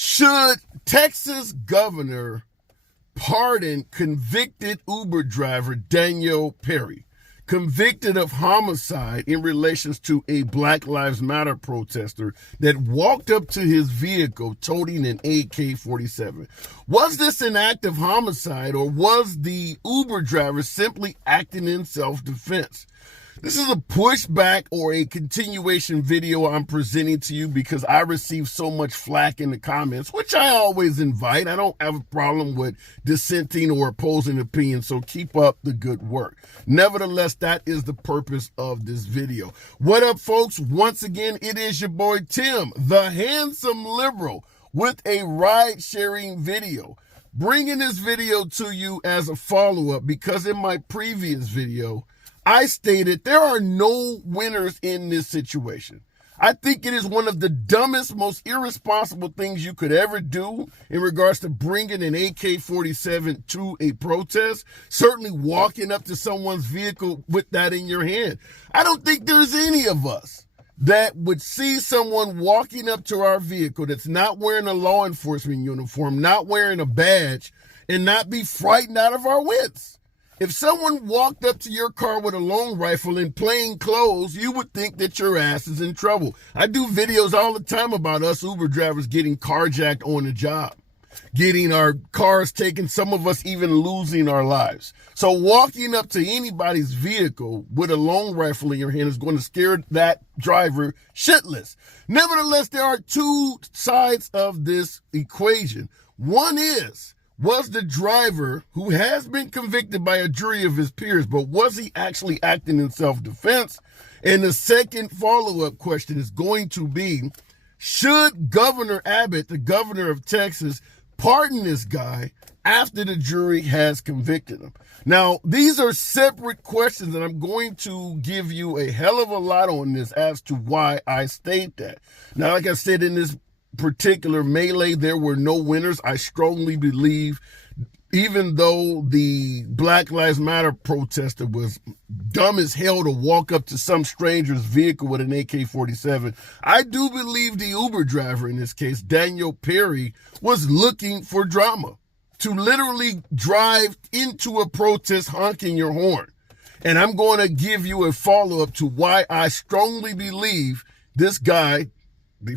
Should Texas governor pardon convicted Uber driver Daniel Perry, convicted of homicide in relation to a Black Lives Matter protester that walked up to his vehicle toting an AK-47? Was this an act of homicide, or was the Uber driver simply acting in self-defense? This is a pushback or a continuation video I'm presenting to you because I received so much flack in the comments, which I always invite. I don't have a problem with dissenting or opposing opinions, so keep up the good work. Nevertheless, that is the purpose of this video. What up, folks? Once again, it is your boy Tim, the handsome liberal, with a ride-sharing video. Bringing this video to you as a follow-up because in my previous video, I stated there are no winners in this situation. I think it is one of the dumbest, most irresponsible things you could ever do in regards to bringing an AK-47 to a protest, certainly walking up to someone's vehicle with that in your hand. I don't think there's any of us that would see someone walking up to our vehicle that's not wearing a law enforcement uniform, not wearing a badge, and not be frightened out of our wits. If someone walked up to your car with a long rifle in plain clothes, you would think that your ass is in trouble. I do videos all the time about us Uber drivers getting carjacked on the job, getting our cars taken, some of us even losing our lives. So walking up to anybody's vehicle with a long rifle in your hand is going to scare that driver shitless. Nevertheless, there are two sides of this equation. One is, was the driver, who has been convicted by a jury of his peers, but was he actually acting in self-defense? And the second follow-up question is going to be, should Governor Abbott, the governor of Texas, pardon this guy after the jury has convicted him? Now, these are separate questions, and I'm going to give you a hell of a lot on this as to why I state that. Now, like I said, in this particular melee, there were no winners. I strongly believe, even though the Black Lives Matter protester was dumb as hell to walk up to some stranger's vehicle with an AK-47, I do believe the Uber driver in this case, Daniel Perry, was looking for drama, to literally drive into a protest honking your horn. And I'm going to give you a follow-up to why I strongly believe this guy, the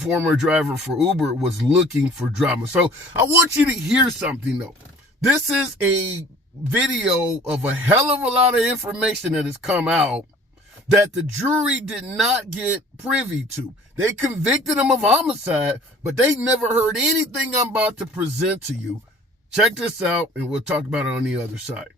former driver for Uber, was looking for drama. So I want you to hear something, though. This is a video of a hell of a lot of information that has come out that the jury did not get privy to. They convicted him of homicide, but they never heard anything I'm about to present to you. Check this out, and we'll talk about it on the other side.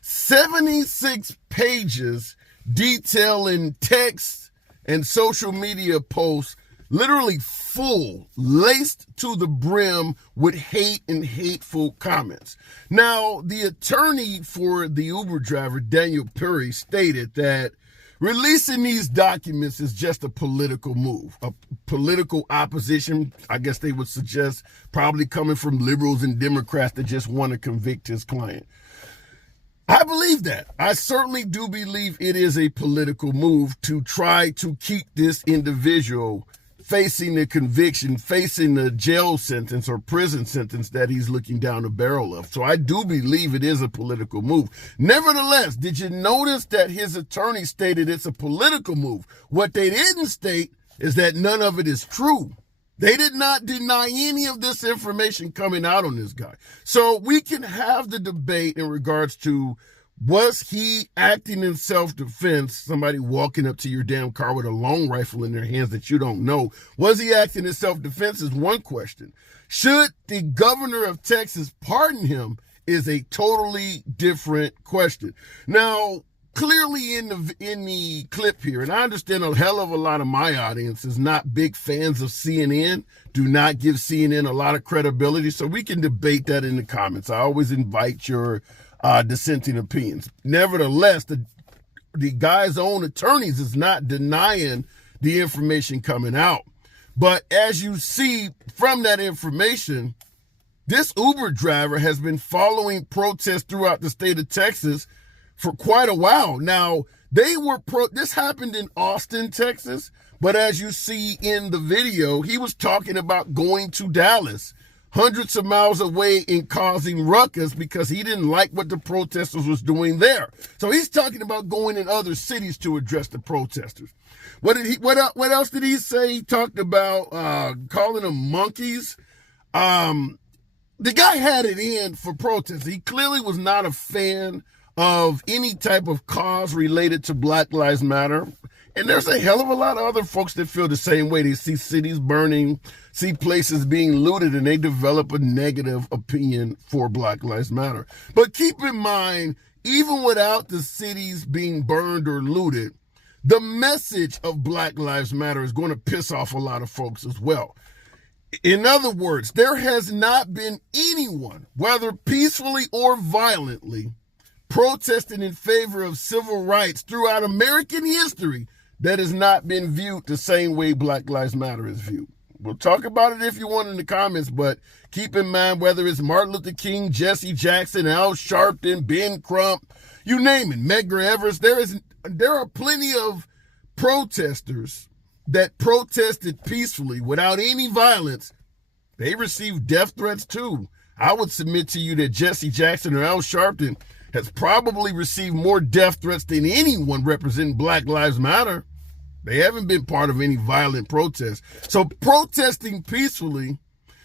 76 pages detailing text and social media posts, literally full, laced to the brim with hate and hateful comments. Now, the attorney for the Uber driver, Daniel Perry, stated that releasing these documents is just a political move, a political opposition, I guess they would suggest, probably coming from liberals and Democrats that just want to convict his client. I believe that. I certainly do believe it is a political move to try to keep this individual facing the conviction, facing the jail sentence or prison sentence that he's looking down the barrel of. So I do believe it is a political move. Nevertheless, did you notice that his attorney stated it's a political move? What they didn't state is that none of it is true. They did not deny any of this information coming out on this guy. So we can have the debate in regards to, was he acting in self-defense, somebody walking up to your damn car with a long rifle in their hands that you don't know? Was he acting in self-defense is one question. Should the governor of Texas pardon him is a totally different question. Now, clearly in the clip here, and I understand a hell of a lot of my audience is not big fans of CNN, do not give CNN a lot of credibility, so we can debate that in the comments. I always invite your dissenting opinions. Nevertheless, the guy's own attorneys is not denying the information coming out. But as you see from that information, this Uber driver has been following protests throughout the state of Texas for quite a while. Now, This happened in Austin, Texas, but as you see in the video, he was talking about going to Dallas, hundreds of miles away, and causing ruckus because he didn't like what the protesters was doing there. So he's talking about going in other cities to address the protesters. What else did he say? He talked about calling them monkeys. The guy had it in for protests. He clearly was not a fan of any type of cause related to Black Lives Matter. And there's a hell of a lot of other folks that feel the same way. They see cities burning, see places being looted, and they develop a negative opinion for Black Lives Matter. But keep in mind, even without the cities being burned or looted, the message of Black Lives Matter is going to piss off a lot of folks as well. In other words, there has not been anyone, whether peacefully or violently, protesting in favor of civil rights throughout American history that has not been viewed the same way Black Lives Matter is viewed. We'll talk about it if you want in the comments, but keep in mind, whether it's Martin Luther King, Jesse Jackson, Al Sharpton, Ben Crump, you name it, Medgar Evers, there are plenty of protesters that protested peacefully without any violence. They received death threats too. I would submit to you that Jesse Jackson or Al Sharpton has probably received more death threats than anyone representing Black Lives Matter. They haven't been part of any violent protests. So protesting peacefully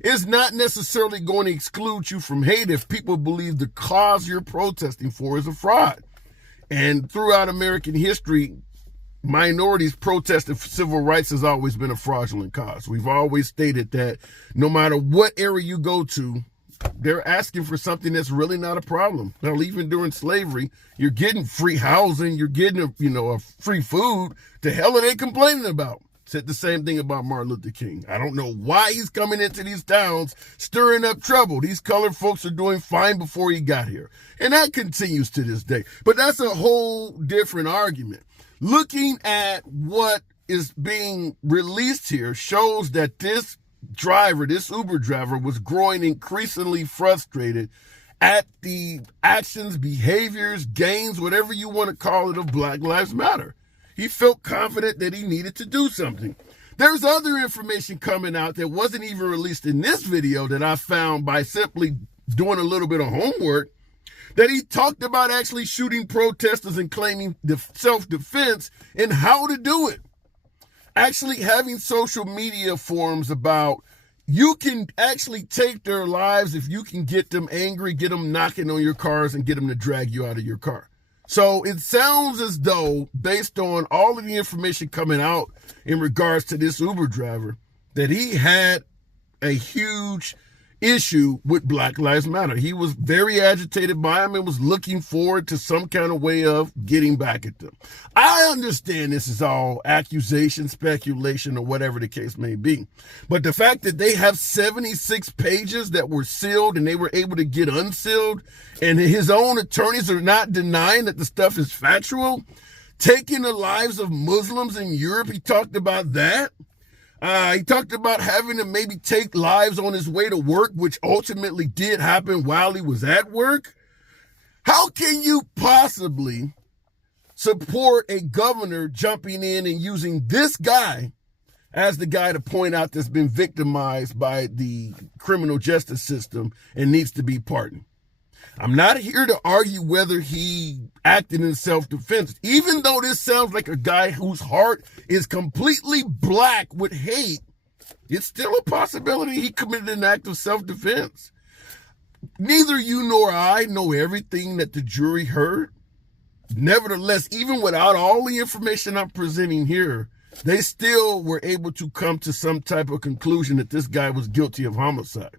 is not necessarily going to exclude you from hate if people believe the cause you're protesting for is a fraud. And throughout American history, minorities protesting for civil rights has always been a fraudulent cause. We've always stated that no matter what area you go to, they're asking for something that's really not a problem. Now, even during slavery, you're getting free housing, you're getting a free food. The hell are they complaining about? Said the same thing about Martin Luther King. I don't know why he's coming into these towns stirring up trouble. These colored folks are doing fine before he got here. And that continues to this day. But that's a whole different argument. Looking at what is being released here shows that this Uber driver, was growing increasingly frustrated at the actions, behaviors, gains, whatever you want to call it, of Black Lives Matter. He felt confident that he needed to do something. There's other information coming out that wasn't even released in this video that I found by simply doing a little bit of homework, that he talked about actually shooting protesters and claiming self-defense and how to do it. Actually having social media forums about you can actually take their lives if you can get them angry, get them knocking on your cars, and get them to drag you out of your car. So it sounds as though, based on all of the information coming out in regards to this Uber driver, that he had a huge issue with Black Lives Matter. He was very agitated by him and was looking forward to some kind of way of getting back at them. I understand this is all accusation, speculation, or whatever the case may be. But the fact that they have 76 pages that were sealed and they were able to get unsealed, and his own attorneys are not denying that the stuff is factual, taking the lives of Muslims in Europe, he talked about that. He talked about having to maybe take lives on his way to work, which ultimately did happen while he was at work. How can you possibly support a governor jumping in and using this guy as the guy to point out that's been victimized by the criminal justice system and needs to be pardoned? I'm not here to argue whether he acted in self-defense. Even though this sounds like a guy whose heart is completely black with hate, it's still a possibility he committed an act of self-defense. Neither you nor I know everything that the jury heard. Nevertheless, even without all the information I'm presenting here, they still were able to come to some type of conclusion that this guy was guilty of homicide.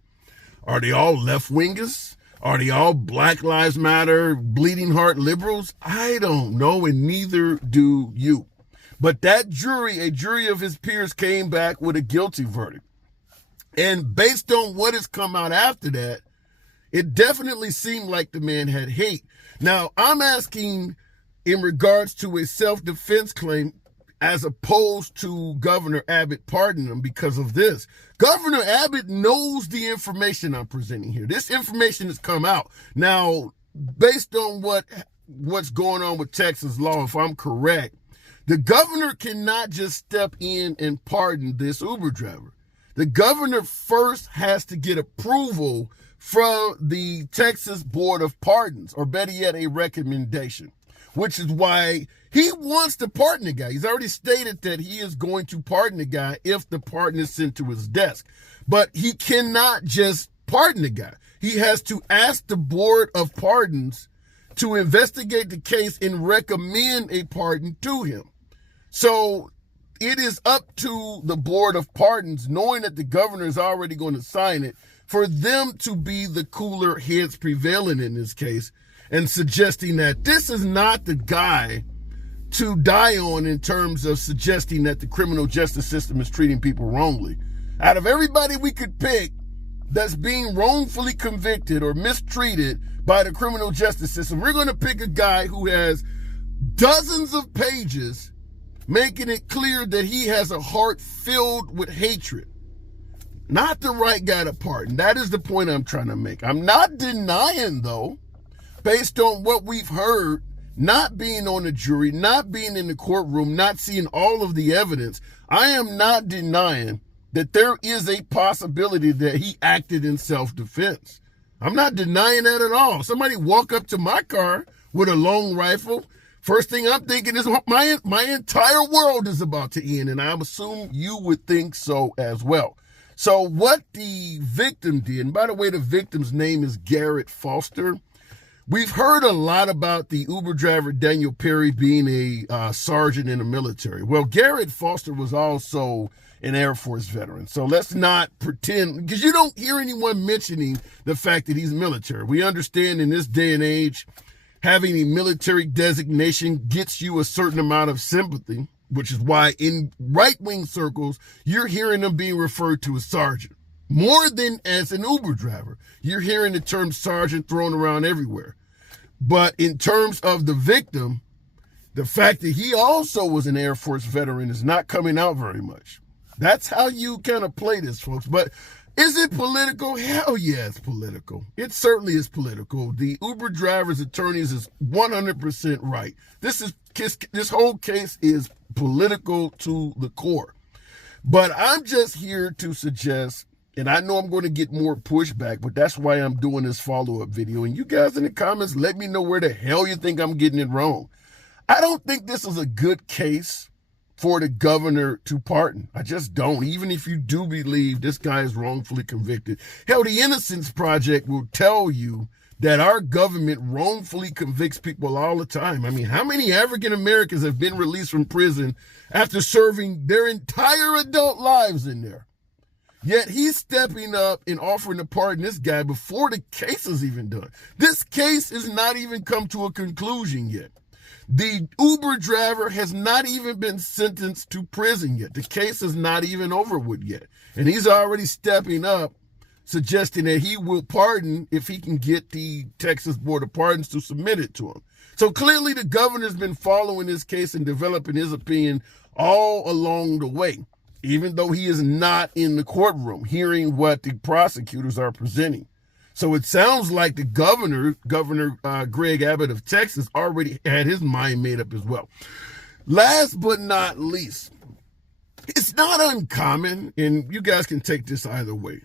Are they all left-wingers? Are they all Black Lives Matter, bleeding heart liberals? I don't know, and neither do you. But that jury, a jury of his peers, came back with a guilty verdict. And based on what has come out after that, it definitely seemed like the man had hate. Now, I'm asking in regards to a self-defense claim, as opposed to Governor Abbott pardoning him because of this. Governor Abbott knows the information I'm presenting here. This information has come out. Now, based on what what's going on with Texas law, if I'm correct, the governor cannot just step in and pardon this Uber driver. The governor first has to get approval from the Texas Board of Pardons, or better yet, a recommendation, which is why he wants to pardon the guy. He's already stated that he is going to pardon the guy if the pardon is sent to his desk. But he cannot just pardon the guy. He has to ask the Board of Pardons to investigate the case and recommend a pardon to him. So it is up to the Board of Pardons, knowing that the governor is already going to sign it, for them to be the cooler heads prevailing in this case and suggesting that this is not the guy to die on in terms of suggesting that the criminal justice system is treating people wrongly. Out of everybody we could pick that's being wrongfully convicted or mistreated by the criminal justice system, we're going to pick a guy who has dozens of pages making it clear that he has a heart filled with hatred. Not the right guy to pardon. That is the point I'm trying to make. I'm not denying, though, based on what we've heard, not being on the jury, not being in the courtroom, not seeing all of the evidence, I am not denying that there is a possibility that he acted in self-defense. I'm not denying that at all. Somebody walk up to my car with a long rifle, first thing I'm thinking is my entire world is about to end, and I assume you would think so as well. So what the victim did, and by the way, the victim's name is Garrett Foster. We've heard a lot about the Uber driver Daniel Perry being a sergeant in the military. Well, Garrett Foster was also an Air Force veteran. So let's not pretend, because you don't hear anyone mentioning the fact that he's military. We understand in this day and age, having a military designation gets you a certain amount of sympathy, which is why in right-wing circles, you're hearing them being referred to as sergeant. More than as an Uber driver. You're hearing the term sergeant thrown around everywhere. But in terms of the victim, the fact that he also was an Air Force veteran is not coming out very much. That's how you kind of play this, folks. But is it political? Hell yeah, it's political. It certainly is political. The Uber driver's attorneys is 100% right. This whole case is political to the core. But I'm just here to suggest, and I know I'm going to get more pushback, but that's why I'm doing this follow-up video. And you guys in the comments, let me know where the hell you think I'm getting it wrong. I don't think this is a good case for the governor to pardon. I just don't. Even if you do believe this guy is wrongfully convicted. Hell, the Innocence Project will tell you that our government wrongfully convicts people all the time. I mean, how many African Americans have been released from prison after serving their entire adult lives in there? Yet he's stepping up and offering to pardon this guy before the case is even done. This case has not even come to a conclusion yet. The Uber driver has not even been sentenced to prison yet. The case is not even over with yet. And he's already stepping up, suggesting that he will pardon if he can get the Texas Board of Pardons to submit it to him. So clearly the governor's been following this case and developing his opinion all along the way, even though he is not in the courtroom hearing what the prosecutors are presenting. So it sounds like the Governor Greg Abbott of Texas, already had his mind made up as well. Last but not least, it's not uncommon, and you guys can take this either way.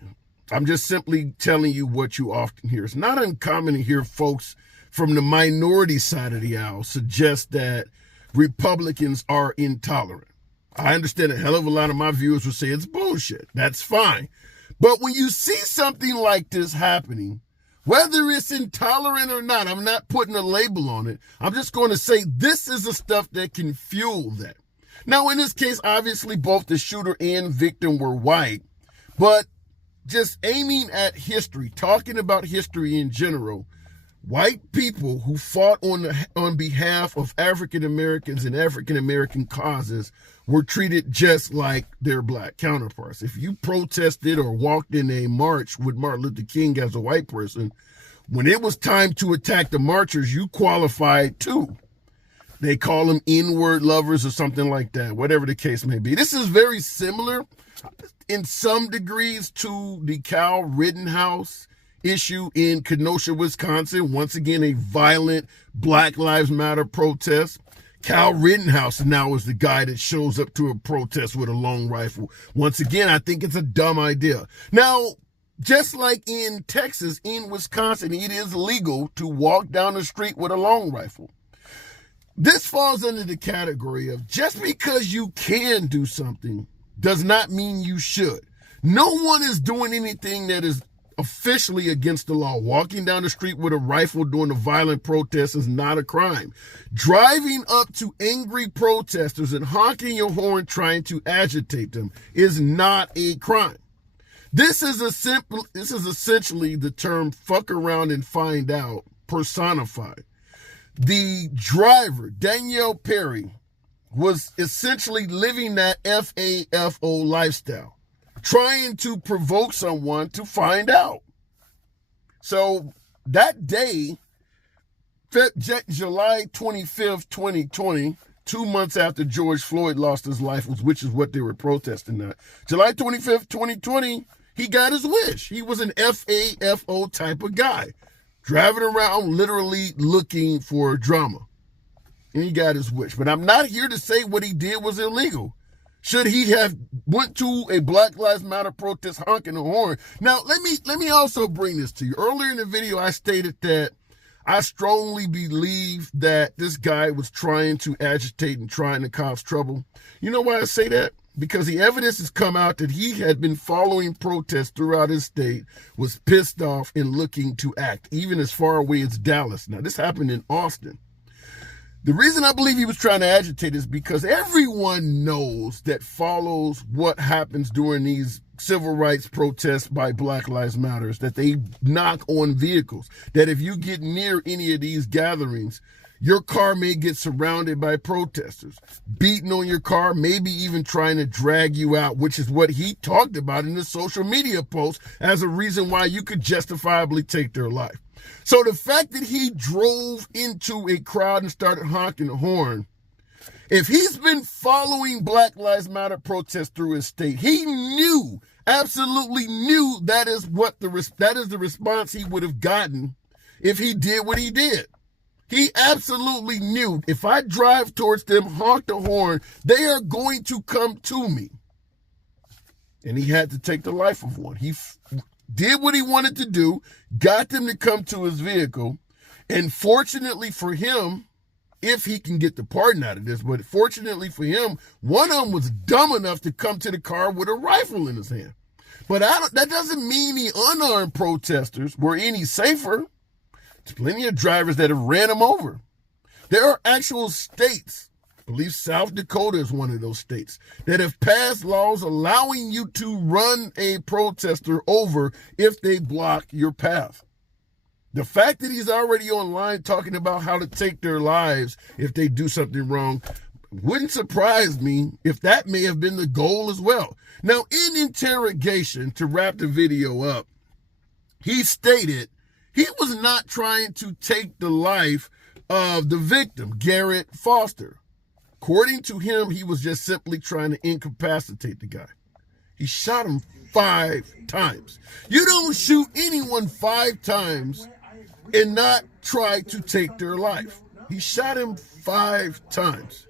I'm just simply telling you what you often hear. It's not uncommon to hear folks from the minority side of the aisle suggest that Republicans are intolerant. I understand a hell of a lot of my viewers will say it's bullshit. That's fine. But when you see something like this happening, whether it's intolerant or not, I'm not putting a label on it. I'm just going to say this is the stuff that can fuel that. Now, in this case, obviously, both the shooter and victim were white, but just aiming at history, talking about history in general, white people who fought on behalf of African Americans and African American causes were treated just like their black counterparts. If you protested or walked in a march with Martin Luther King as a white person, when it was time to attack the marchers, you qualified too. They call them N-word lovers or something like that, whatever the case may be. This is very similar in some degrees to the Kyle Rittenhouse issue in Kenosha, Wisconsin. Once again, a violent Black Lives Matter protest. Kyle Rittenhouse now is the guy that shows up to a protest with a long rifle. Once again, I think it's a dumb idea. Now, just like in Texas, in Wisconsin, it is legal to walk down the street with a long rifle. This falls under the category of just because you can do something does not mean you should. No one is doing anything that is officially against the law. Walking down the street with a rifle during a violent protest is not a crime. Driving up to angry protesters and honking your horn trying to agitate them is not a crime. This is essentially the term fuck around and find out personified. The driver, Danielle Perry, was essentially living that FAFO lifestyle, trying to provoke someone to find out. So that day, July 25th, 2020, 2 months after George Floyd lost his life, which is what they were protesting at. July 25th, 2020, he got his wish. He was an FAFO type of guy, driving around literally looking for drama. And he got his wish. But I'm not here to say what he did was illegal. Should he have went to a Black Lives Matter protest honking a horn? Now, let me also bring this to you. Earlier in the video, I stated that I strongly believe that this guy was trying to agitate and trying to cause trouble. You know why I say that? Because the evidence has come out that he had been following protests throughout his state, was pissed off and looking to act, even as far away as Dallas. Now, this happened in Austin. The reason I believe he was trying to agitate is because everyone knows that follows what happens during these civil rights protests by Black Lives Matter, that they knock on vehicles, that if you get near any of these gatherings, your car may get surrounded by protesters, beating on your car, maybe even trying to drag you out, which is what he talked about in his social media post as a reason why you could justifiably take their life. So the fact that he drove into a crowd and started honking the horn, if he's been following Black Lives Matter protests through his state, he knew, absolutely knew that is the response he would have gotten if he did what he did. He absolutely knew if I drive towards them, honk the horn, they are going to come to me. And he had to take the life of one. He did what he wanted to do, got them to come to his vehicle, and fortunately for him, if he can get the pardon out of this, but fortunately for him, one of them was dumb enough to come to the car with a rifle in his hand. But that doesn't mean the unarmed protesters were any safer. There's plenty of drivers that have ran them over. There are actual states, I believe South Dakota is one of those states, that have passed laws allowing you to run a protester over if they block your path. The fact that he's already online talking about how to take their lives if they do something wrong wouldn't surprise me if that may have been the goal as well. Now, in interrogation, to wrap the video up, he stated he was not trying to take the life of the victim, Garrett Foster. According to him, he was just simply trying to incapacitate the guy. He shot him 5 times. You don't shoot anyone 5 times and not try to take their life. He shot him 5 times.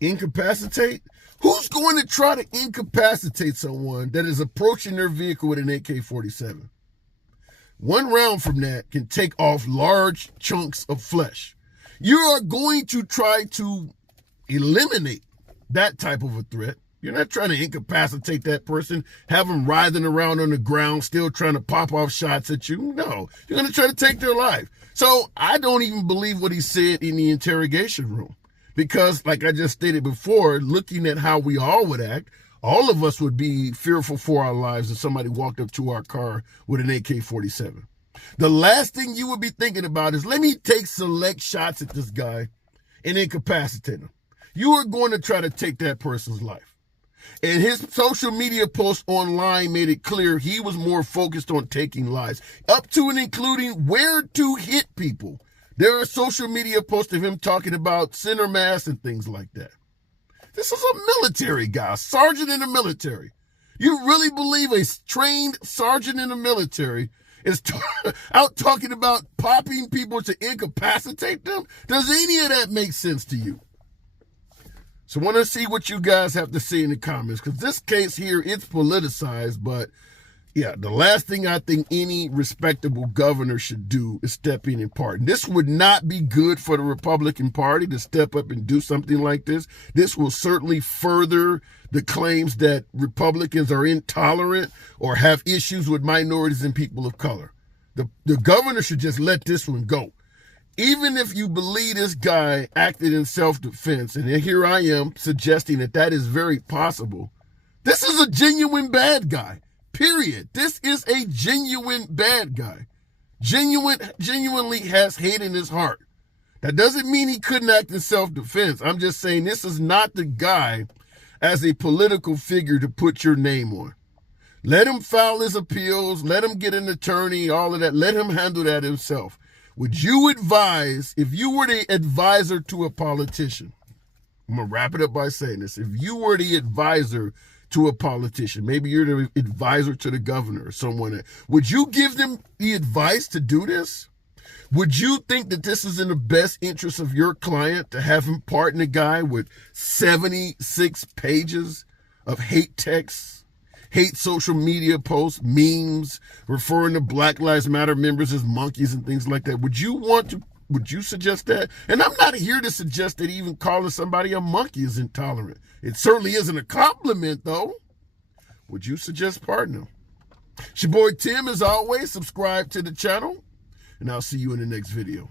Incapacitate? Who's going to try to incapacitate someone that is approaching their vehicle with an AK-47? One round from that can take off large chunks of flesh. You are going to try to eliminate that type of a threat. You're not trying to incapacitate that person, have them writhing around on the ground, still trying to pop off shots at you. No, you're going to try to take their life. So I don't even believe what he said in the interrogation room. Because like I just stated before, looking at how we all would act, all of us would be fearful for our lives if somebody walked up to our car with an AK-47. The last thing you would be thinking about is, let me take select shots at this guy and incapacitate him. You are going to try to take that person's life. And his social media post online made it clear he was more focused on taking lives, up to and including where to hit people. There are social media posts of him talking about center mass and things like that. This is a military guy, a sergeant in the military. You really believe a trained sergeant in the military is out talking about popping people to incapacitate them? Does any of that make sense to you? So I want to see what you guys have to say in the comments, because this case here, it's politicized, but yeah, the last thing I think any respectable governor should do is step in and pardon. This would not be good for the Republican Party to step up and do something like this. This will certainly further the claims that Republicans are intolerant or have issues with minorities and people of color. The governor should just let this one go. Even if you believe this guy acted in self-defense, and here I am suggesting that that is very possible, this is a genuine bad guy. Period. This is a genuine bad guy. Genuinely has hate in his heart. That doesn't mean he couldn't act in self-defense. I'm just saying this is not the guy as a political figure to put your name on. Let him file his appeals. Let him get an attorney, all of that. Let him handle that himself. Would you advise, if you were the advisor to a politician, I'm going to wrap it up by saying this. If you were the advisor to a politician, maybe you're the advisor to the governor or someone, would you give them the advice to do this? Would you think that this is in the best interest of your client to have him pardon a guy with 76 pages of hate texts, hate social media posts, memes, referring to Black Lives Matter members as monkeys and things like that? Would you suggest that? And I'm not here to suggest that even calling somebody a monkey is intolerant. It certainly isn't a compliment, though. Would you suggest pardon him? It's your boy Tim, as always. Subscribe to the channel, and I'll see you in the next video.